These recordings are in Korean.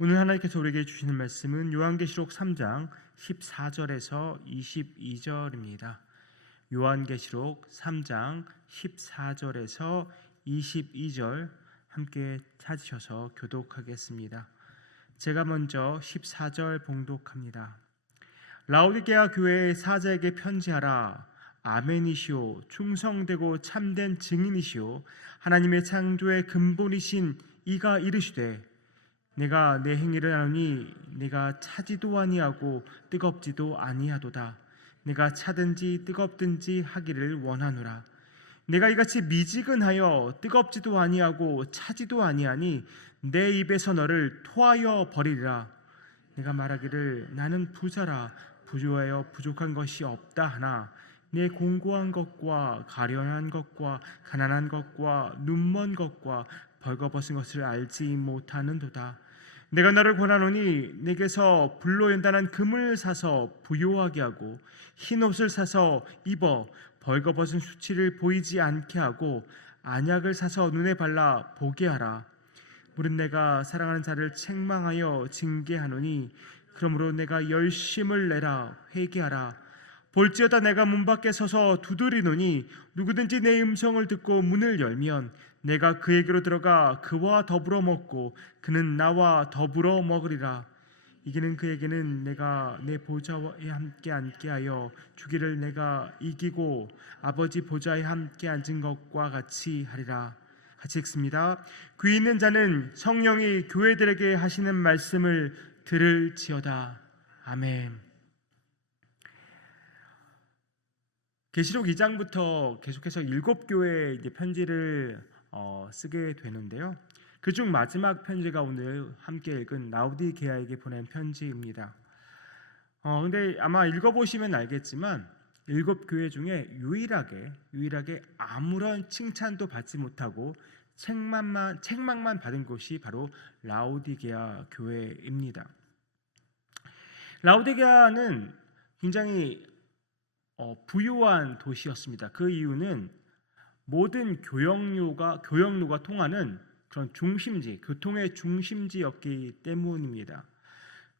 오늘 하나님께서 우리에게 주시는 말씀은 요한계시록 3장 14절에서 22절입니다. 요한계시록 3장 14절에서 22절 함께 찾으셔서 교독하겠습니다. 제가 먼저 14절 봉독합니다. 라오디게아 교회의 사자에게 편지하라. 아멘이시오. 충성되고 참된 증인이시오. 하나님의 창조의 근본이신 이가 이르시되 내가 내 행위를 하노니 내가 차지도 아니하고 뜨겁지도 아니하도다. 내가 차든지 뜨겁든지 하기를 원하노라. 내가 이같이 미지근하여 뜨겁지도 아니하고 차지도 아니하니 내 입에서 너를 토하여 버리리라. 내가 말하기를 나는 부자라 부조하여 부족한 것이 없다 하나 내 공고한 것과 가련한 것과 가난한 것과 눈먼 것과 벌거벗은 것을 알지 못하는도다. 내가 너를 권하노니 내게서 불로 연단한 금을 사서 부요하게 하고 흰 옷을 사서 입어 벌거벗은 수치를 보이지 않게 하고 안약을 사서 눈에 발라 보게 하라. 물은 내가 사랑하는 자를 책망하여 징계하노니 그러므로 내가 열심을 내라 회개하라. 볼지어다 내가 문 밖에 서서 두드리노니 누구든지 내 음성을 듣고 문을 열면 내가 그에게로 들어가 그와 더불어 먹고 그는 나와 더불어 먹으리라. 이기는 그에게는 내가 내 보좌에 함께 앉게 하여 주기를 내가 이기고 아버지 보좌에 함께 앉은 것과 같이 하리라. 같이 읽습니다. 귀 있는 자는 성령이 교회들에게 하시는 말씀을 들을지어다. 아멘. 계시록 2장부터 계속해서 일곱 교회에 편지를 어, 쓰게 되는데요. 그중 마지막 편지가 오늘 함께 읽은 라우디게아에게 보낸 편지입니다. 어, 근데 아마 읽어보시면 알겠지만 일곱 교회 중에 유일하게 유일하게 아무런 칭찬도 받지 못하고 책망만 책망만 받은 곳이 바로 라우디게아 교회입니다. 라우디게아는 굉장히 어, 부유한 도시였습니다. 그 이유는 모든 교역로가 교역로가 통하는 그런 중심지, 교통의 중심지였기 때문입니다.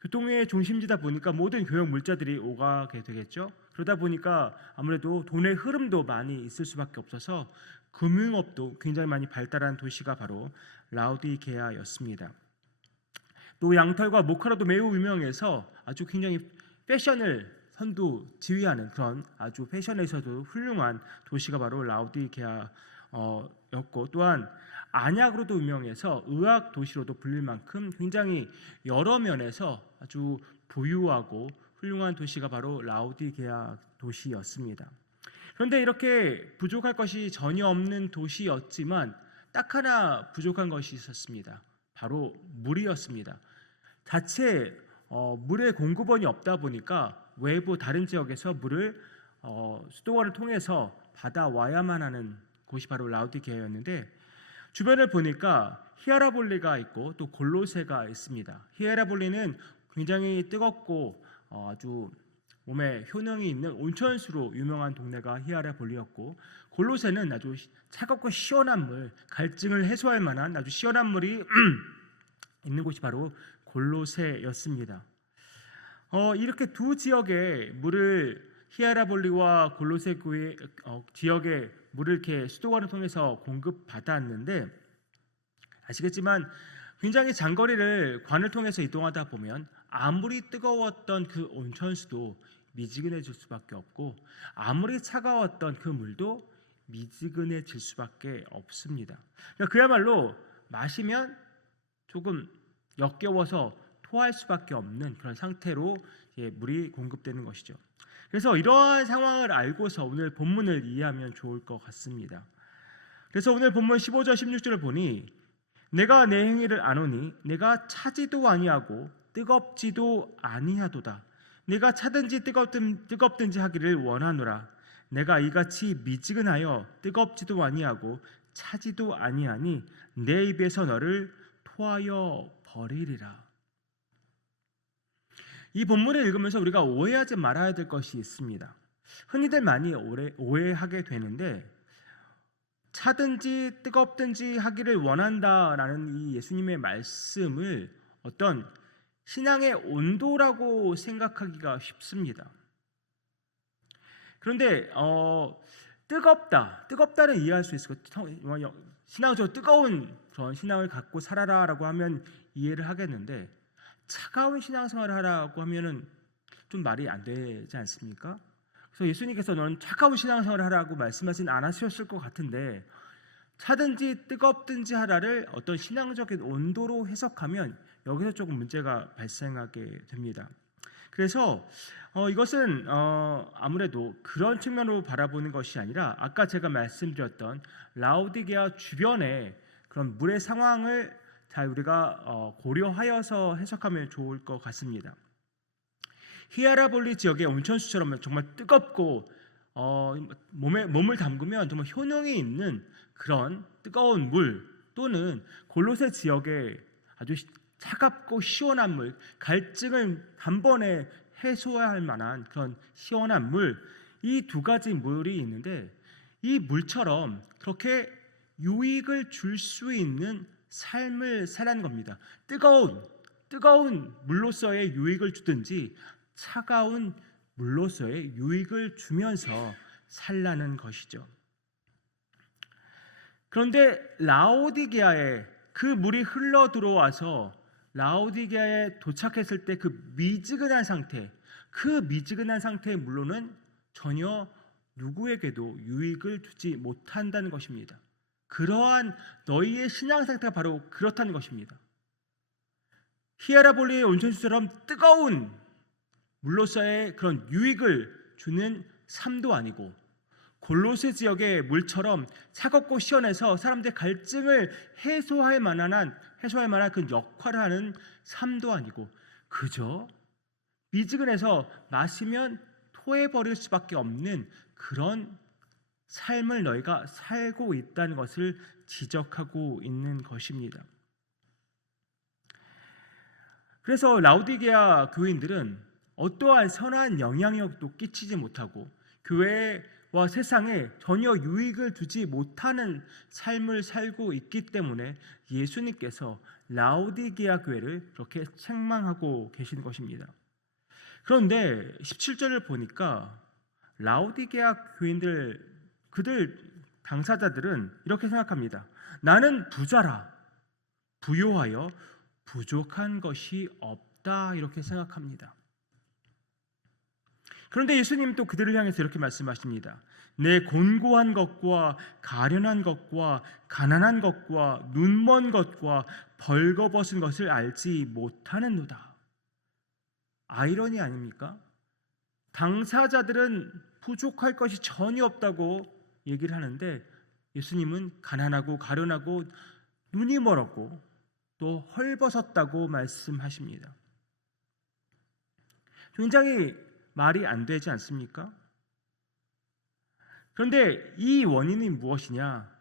교통의 중심지다 보니까 모든 교역 물자들이 오가게 되겠죠. 그러다 보니까 아무래도 돈의 흐름도 많이 있을 수밖에 없어서 금융업도 굉장히 많이 발달한 도시가 바로 라우디게아였습니다. 또 양털과 모카라도 매우 유명해서 아주 굉장히 패션을 선두 지휘하는 그런 아주 패션에서도 훌륭한 도시가 바로 라우디게아였고 또한 안약으로도 유명해서 의학 도시로도 불릴 만큼 굉장히 여러 면에서 아주 부유하고 훌륭한 도시가 바로 라우디게아 도시였습니다. 그런데 이렇게 부족할 것이 전혀 없는 도시였지만 딱 하나 부족한 것이 있었습니다. 바로 물이었습니다. 자체 어, 물의 공급원이 없다 보니까 외부 다른 지역에서 물을 어, 수도원을 통해서 받아와야만 하는 곳이 바로 라우디게아였는데 주변을 보니까 히아라볼리가 있고 또 골로세가 있습니다. 히아라볼리는 굉장히 뜨겁고 어, 아주 몸에 효능이 있는 온천수로 유명한 동네가 히아라볼리였고 골로세는 아주 차갑고 시원한 물, 갈증을 해소할 만한 아주 시원한 물이 있는 곳이 바로 골로세였습니다. 어, 이렇게 두 지역의 물을 히아라볼리와 골로세 교회 어, 지역의 물을 이렇게 수도관을 통해서 공급받았는데 아시겠지만 굉장히 장거리를 관을 통해서 이동하다 보면 아무리 뜨거웠던 그 온천수도 미지근해질 수밖에 없고 아무리 차가웠던 그 물도 미지근해질 수밖에 없습니다. 그러니까 그야말로 마시면 조금 역겨워서 토할 수밖에 없는 그런 상태로 물이 공급되는 것이죠. 그래서 이러한 상황을 알고서 오늘 본문을 이해하면 좋을 것 같습니다. 그래서 오늘 본문 15절 16절을 보니 내가 내 행위를 아노니 내가 차지도 아니하고 뜨겁지도 아니하도다. 내가 차든지 뜨겁든, 뜨겁든지 하기를 원하노라. 내가 이같이 미지근하여 뜨겁지도 아니하고 차지도 아니하니 내 입에서 너를 토하여 버리리라. 이 본문을 읽으면서 우리가 오해하지 말아야 될 것이 있습니다. 흔히들 많이 오해 하게 되는데 차든지 뜨겁든지 하기를 원한다라는 이 예수님의 말씀을 어떤 신앙의 온도라고 생각하기가 쉽습니다. 그런데 어, 뜨겁다, 뜨겁다는 이해할 수 있을 것 같아요. 신앙적으로 뜨거운 그런 신앙을 갖고 살아라라고 하면 이해를 하겠는데 차가운 신앙생활을 하라고 하면은 좀 말이 안 되지 않습니까? 그래서 예수님께서 넌 차가운 신앙생활을 하라고 말씀하진 않으셨을 것 같은데 차든지 뜨겁든지 하라를 어떤 신앙적인 온도로 해석하면 여기서 조금 문제가 발생하게 됩니다. 그래서 어, 이것은 어, 아무래도 그런 측면으로 바라보는 것이 아니라 아까 제가 말씀드렸던 라우디게아 주변의 그런 물의 상황을 잘 우리가 어, 고려하여서 해석하면 좋을 것 같습니다. 히아라볼리 지역의 온천수처럼 정말 뜨겁고 어, 몸에 몸을 담그면 정말 효능이 있는 그런 뜨거운 물 또는 골로새 지역의 아주 차갑고 시원한 물, 갈증을 단번에 해소할 만한 그런 시원한 물, 이 두 가지 물이 있는데 이 물처럼 그렇게 유익을 줄 수 있는 삶을 살라는 겁니다. 뜨거운 뜨거운 물로서의 유익을 주든지 차가운 물로서의 유익을 주면서 살라는 것이죠. 그런데 라오디게아에 그 물이 흘러 들어와서 라오디게아에 도착했을 때 그 미지근한 상태, 그 미지근한 상태의 물로는 전혀 누구에게도 유익을 주지 못한다는 것입니다. 그러한 너희의 신앙 상태가 바로 그렇다는 것입니다. 히아라볼리의 온천수처럼 뜨거운 물로서의 그런 유익을 주는 삶도 아니고 골로새 지역의 물처럼 차갑고 시원해서 사람들의 갈증을 해소할 만한 해소할 만한 그 역할을 하는 삶도 아니고 그저 미지근해서 마시면 토해 버릴 수밖에 없는 그런 삶을 너희가 살고 있다는 것을 지적하고 있는 것입니다. 그래서 라우디게아 교인들은 어떠한 선한 영향력도 끼치지 못하고 교회와 세상에 전혀 유익을 주지 못하는 삶을 살고 있기 때문에 예수님께서 라우디게아 교회를 그렇게 책망하고 계신 것입니다. 그런데 17절을 보니까 라우디게아 교인들 그들 당사자들은 이렇게 생각합니다. 나는 부자라 부요하여 부족한 것이 없다 이렇게 생각합니다. 그런데 예수님 또 그들을 향해서 이렇게 말씀하십니다. 내 곤고한 것과 가련한 것과 가난한 것과 눈먼 것과 벌거벗은 것을 알지 못하는도다. 아이러니 아닙니까? 당사자들은 부족할 것이 전혀 없다고 얘기를 하는데 예수님은 가난하고 가련하고 눈이 멀었고 또 헐벗었다고 말씀하십니다. 굉장히 말이 안 되지 않습니까? 그런데 이 원인이 무엇이냐?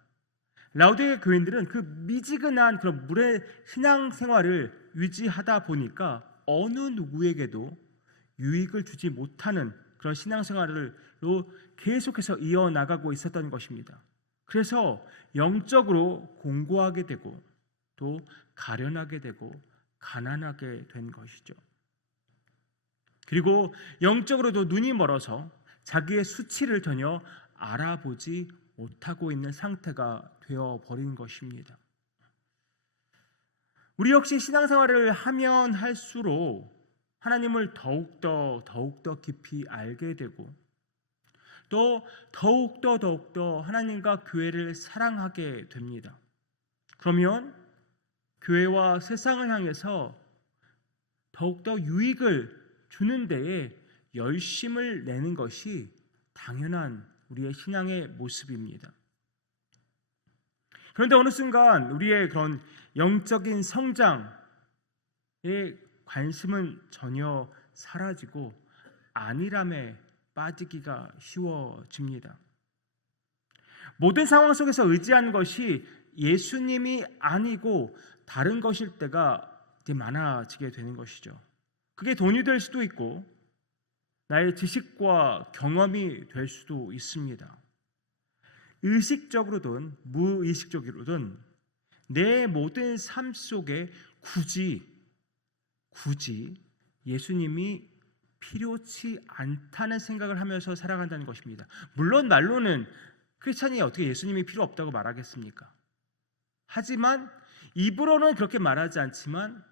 라우디게 교인들은 그 미지근한 그런 물의 신앙 생활을 유지하다 보니까 어느 누구에게도 유익을 주지 못하는 그런 신앙 생활 로 계속해서 이어 나가고 있었던 것입니다. 그래서 영적으로 공고하게 되고 또 가련하게 되고 가난하게 된 것이죠. 그리고 영적으로도 눈이 멀어서 자기의 수치를 전혀 알아보지 못하고 있는 상태가 되어 버린 것입니다. 우리 역시 신앙생활을 하면 할수록 하나님을 더욱더 더욱더 깊이 알게 되고 또 더욱더 더욱더 하나님과 교회를 사랑하게 됩니다. 그러면 교회와 세상을 향해서 더욱더 유익을 주는 데에 열심을 내는 것이 당연한 우리의 신앙의 모습입니다. 그런데 어느 순간 우리의 그런 영적인 성장에 관심은 전혀 사라지고 안일함에 빠지기가 쉬워집니다. 모든 상황 속에서 의지한 것이 예수님이 아니고 다른 것일 때가 많아지게 되는 것이죠. 그게 돈이 될 수도 있고 나의 지식과 경험이 될 수도 있습니다. 의식적으로든 무의식적으로든 내 모든 삶 속에 굳이 굳이 예수님이 필요치 않다는 생각을 하면서 살아간다는 것입니다. 물론 말로는 크리스천이 어떻게 예수님이 필요 없다고 말하겠습니까? 하지만 입으로는 그렇게 말하지 않지만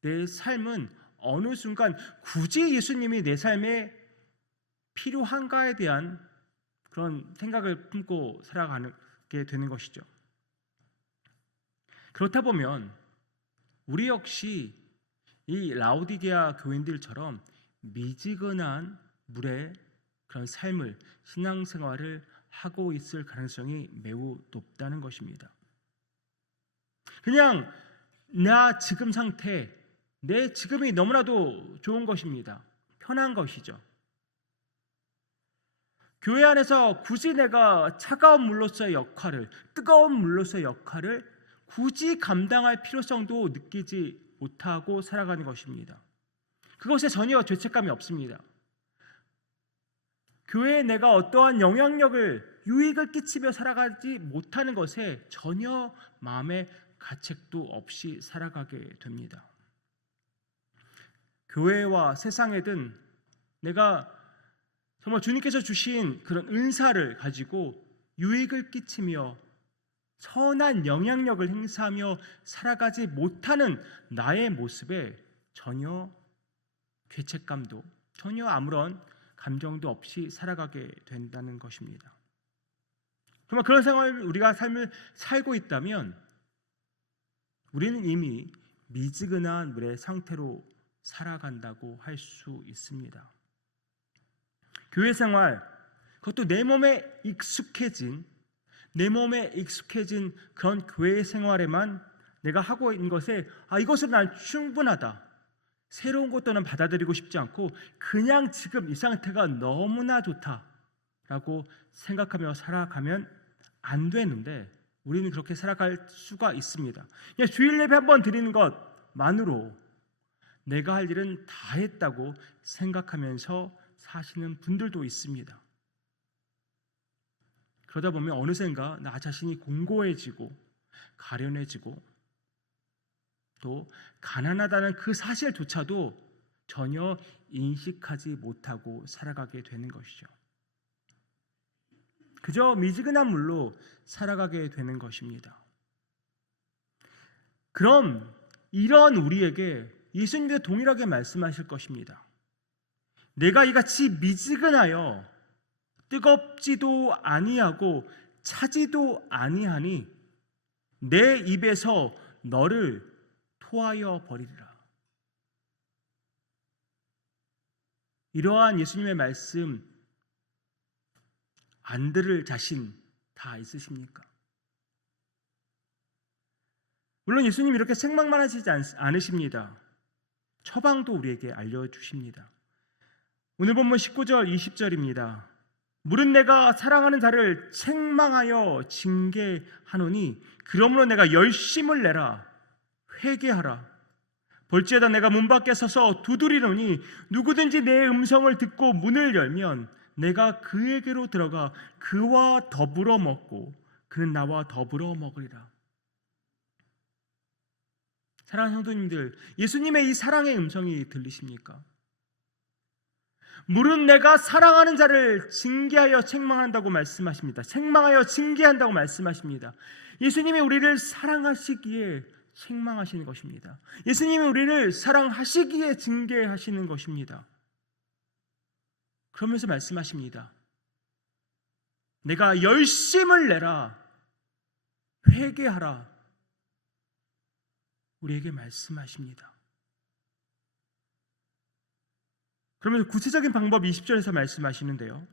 내 삶은 어느 순간 굳이 예수님이 내 삶에 필요한가에 대한 그런 생각을 품고 살아가게 되는 것이죠. 그렇다 보면 우리 역시 이 라우디게아 교인들처럼 미지근한 물의 그런 삶을 신앙생활을 하고 있을 가능성이 매우 높다는 것입니다. 그냥 나 지금 상태, 내 지금이 너무나도 좋은 것입니다. 편한 것이죠. 교회 안에서 굳이 내가 차가운 물로서의 역할을, 뜨거운 물로서의 역할을 굳이 감당할 필요성도 느끼지 못하고 살아가는 것입니다. 그것에 전혀 죄책감이 없습니다. 교회에 내가 어떠한 영향력을 유익을 끼치며 살아가지 못하는 것에 전혀 마음의 가책도 없이 살아가게 됩니다. 교회와 세상에든 내가 정말 주님께서 주신 그런 은사를 가지고 유익을 끼치며 선한 영향력을 행사하며 살아가지 못하는 나의 모습에 전혀 죄책감도 전혀 아무런 감정도 없이 살아가게 된다는 것입니다. 정말 그런 생활 우리가 삶을 살고 있다면 우리는 이미 미지근한 물의 상태로 살아간다고 할 수 있습니다. 교회 생활 그것도 내 몸에 익숙해진 내 몸에 익숙해진 그런 교회 생활에만 내가 하고 있는 것에 아 이것은 난 충분하다. 새로운 것들은 받아들이고 싶지 않고 그냥 지금 이 상태가 너무나 좋다라고 생각하며 살아가면 안 되는데 우리는 그렇게 살아갈 수가 있습니다. 그냥 주일 예배 한번 드리는 것만으로 내가 할 일은 다 했다고 생각하면서 사시는 분들도 있습니다. 그러다 보면 어느샌가 나 자신이 공고해지고 가련해지고 또 가난하다는 그 사실조차도 전혀 인식하지 못하고 살아가게 되는 것이죠. 그저 미지근한 물로 살아가게 되는 것입니다. 그럼 이런 우리에게 예수님도 동일하게 말씀하실 것입니다. 내가 이같이 미지근하여 뜨겁지도 아니하고 차지도 아니하니 내 입에서 너를 토하여 버리리라. 이러한 예수님의 말씀 안 들을 자신 다 있으십니까? 물론 예수님 이렇게 생각만 하시지 않으십니다. 처방도 우리에게 알려주십니다. 오늘 본문 19절 20절입니다. 물은 내가 사랑하는 자를 책망하여 징계하노니 그러므로 내가 열심을 내라 회개하라 벌지에다 내가 문 밖에 서서 두드리노니 누구든지 내 음성을 듣고 문을 열면 내가 그에게로 들어가 그와 더불어 먹고 그는 나와 더불어 먹으리라 사랑하는 성도님들 예수님의 이 사랑의 음성이 들리십니까? 물은 내가 사랑하는 자를 징계하여 책망한다고 말씀하십니다. 책망하여 징계한다고 말씀하십니다. 예수님이 우리를 사랑하시기에 책망하시는 것입니다. 예수님이 우리를 사랑하시기에 징계하시는 것입니다. 그러면서 말씀하십니다. 내가 열심을 내라. 회개하라. 우리에게 말씀하십니다. 그러면서 구체적인 방법 20절에서 말씀하시는데요.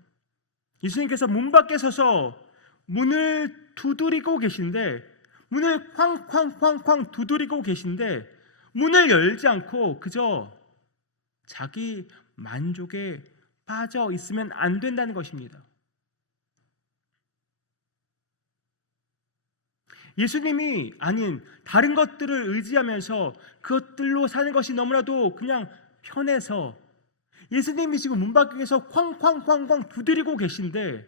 예수님께서 문 밖에 서서 문을 두드리고 계신데 문을 쾅쾅쾅쾅 두드리고 계신데 문을 열지 않고 그저 자기 만족에 빠져 있으면 안 된다는 것입니다. 예수님이 아닌 다른 것들을 의지하면서 그것들로 사는 것이 너무나도 그냥 편해서 예수님이 지금 문 밖에서 쾅쾅쾅쾅 두드리고 계신데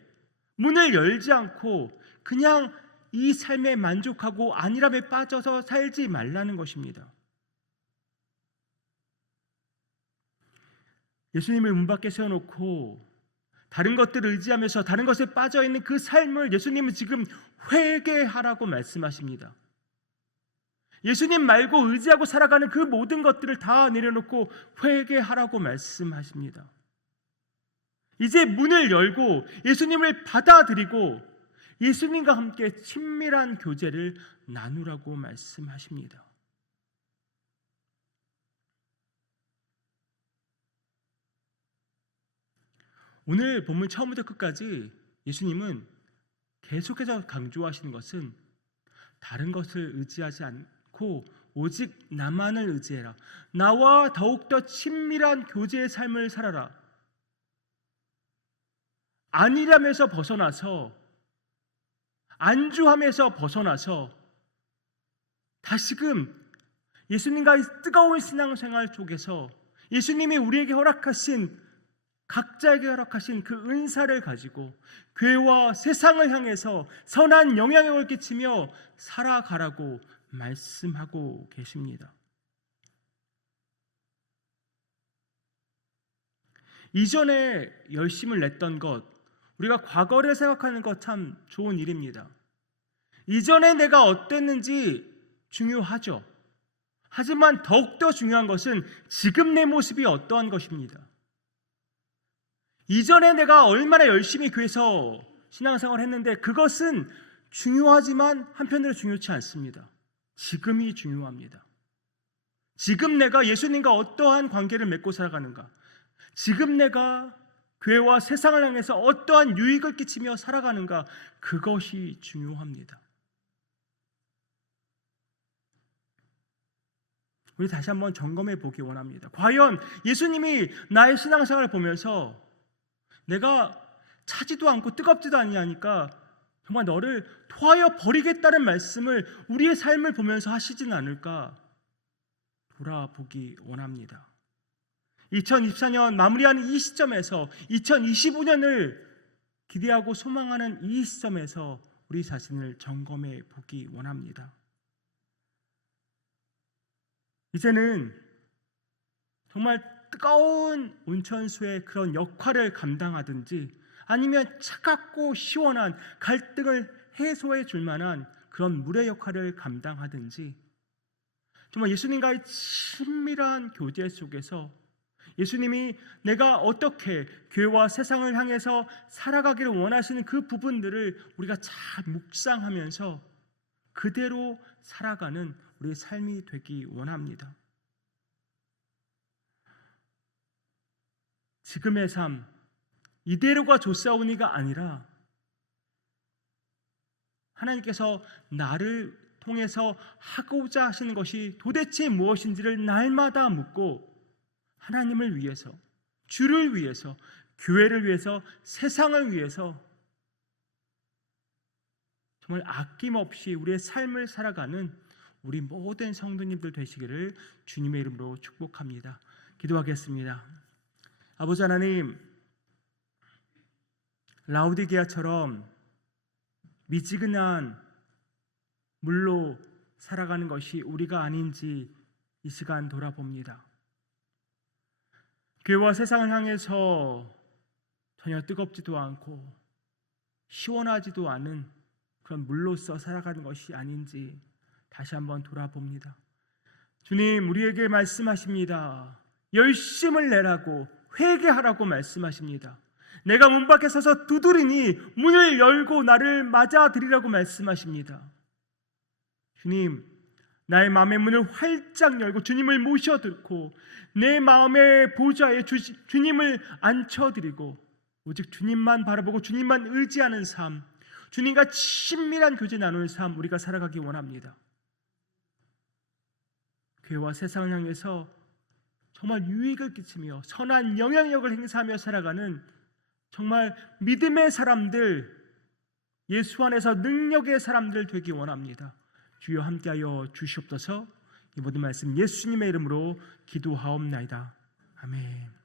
문을 열지 않고 그냥 이 삶에 만족하고 안일함에 빠져서 살지 말라는 것입니다. 예수님을 문 밖에 세워놓고 다른 것들을 의지하면서 다른 것에 빠져 있는 그 삶을 예수님은 지금 회개하라고 말씀하십니다. 예수님 말고 의지하고 살아가는 그 모든 것들을 다 내려놓고 회개하라고 말씀하십니다. 이제 문을 열고 예수님을 받아들이고 예수님과 함께 친밀한 교제를 나누라고 말씀하십니다. 오늘 본문 처음부터 끝까지 예수님은 계속해서 강조하시는 것은 다른 것을 의지하지 않고 오직 나만을 의지해라. 나와 더욱더 친밀한 교제의 삶을 살아라. 안일함에서 벗어나서 안주함에서 벗어나서 다시금 예수님과의 뜨거운 신앙생활 속에서 예수님이 우리에게 허락하신 각자에게 허락하신 그 은사를 가지고 교회와 세상을 향해서 선한 영향력을 끼치며 살아가라고 말씀하고 계십니다. 이전에 열심을 냈던 것, 우리가 과거를 생각하는 것 참 좋은 일입니다. 이전에 내가 어땠는지 중요하죠. 하지만 더욱더 중요한 것은 지금 내 모습이 어떠한 것입니다. 이전에 내가 얼마나 열심히 교회에서 신앙생활을 했는데 그것은 중요하지만 한편으로 중요치 않습니다. 지금이 중요합니다. 지금 내가 예수님과 어떠한 관계를 맺고 살아가는가? 지금 내가 교회와 세상을 향해서 어떠한 유익을 끼치며 살아가는가? 그것이 중요합니다. 우리 다시 한번 점검해 보기 원합니다. 과연 예수님이 나의 신앙생활을 보면서 내가 차지도 않고 뜨겁지도 않냐니까 정말 너를 토하여 버리겠다는 말씀을 우리의 삶을 보면서 하시진 않을까 돌아보기 원합니다. 2024년 마무리하는 이 시점에서 2025년을 기대하고 소망하는 이 시점에서 우리 자신을 점검해 보기 원합니다. 이제는 정말 뜨거운 온천수의 그런 역할을 감당하든지 아니면 차갑고 시원한 갈등을 해소해 줄 만한 그런 물의 역할을 감당하든지 정말 예수님과의 친밀한 교제 속에서 예수님이 내가 어떻게 교회와 세상을 향해서 살아가기를 원하시는 그 부분들을 우리가 잘 묵상하면서 그대로 살아가는 우리의 삶이 되기 원합니다. 지금의 삶 이대로가 좋사오니가 아니라 하나님께서 나를 통해서 하고자 하시는 것이 도대체 무엇인지를 날마다 묻고 하나님을 위해서 주를 위해서 교회를 위해서 세상을 위해서 정말 아낌없이 우리의 삶을 살아가는 우리 모든 성도님들 되시기를 주님의 이름으로 축복합니다. 기도하겠습니다. 아버지 하나님, 라우디게아처럼 미지근한 물로 살아가는 것이 우리가 아닌지 이 시간 돌아봅니다. 교회와 세상을 향해서 전혀 뜨겁지도 않고 시원하지도 않은 그런 물로서 살아가는 것이 아닌지 다시 한번 돌아봅니다. 주님, 우리에게 말씀하십니다. 열심을 내라고 회개하라고 말씀하십니다. 내가 문 밖에 서서 두드리니 문을 열고 나를 맞아들이라고 말씀하십니다. 주님, 나의 마음의 문을 활짝 열고 주님을 모셔듣고 내 마음의 보좌에 주, 주님을 앉혀드리고 오직 주님만 바라보고 주님만 의지하는 삶, 주님과 친밀한 교제 나누는 삶 우리가 살아가기 원합니다. 교회와 세상을 향해서 정말 유익을 끼치며 선한 영향력을 행사하며 살아가는 정말 믿음의 사람들, 예수 안에서 능력의 사람들 되기 원합니다. 주여 함께하여 주시옵소서. 이 모든 말씀 예수님의 이름으로 기도하옵나이다. 아멘.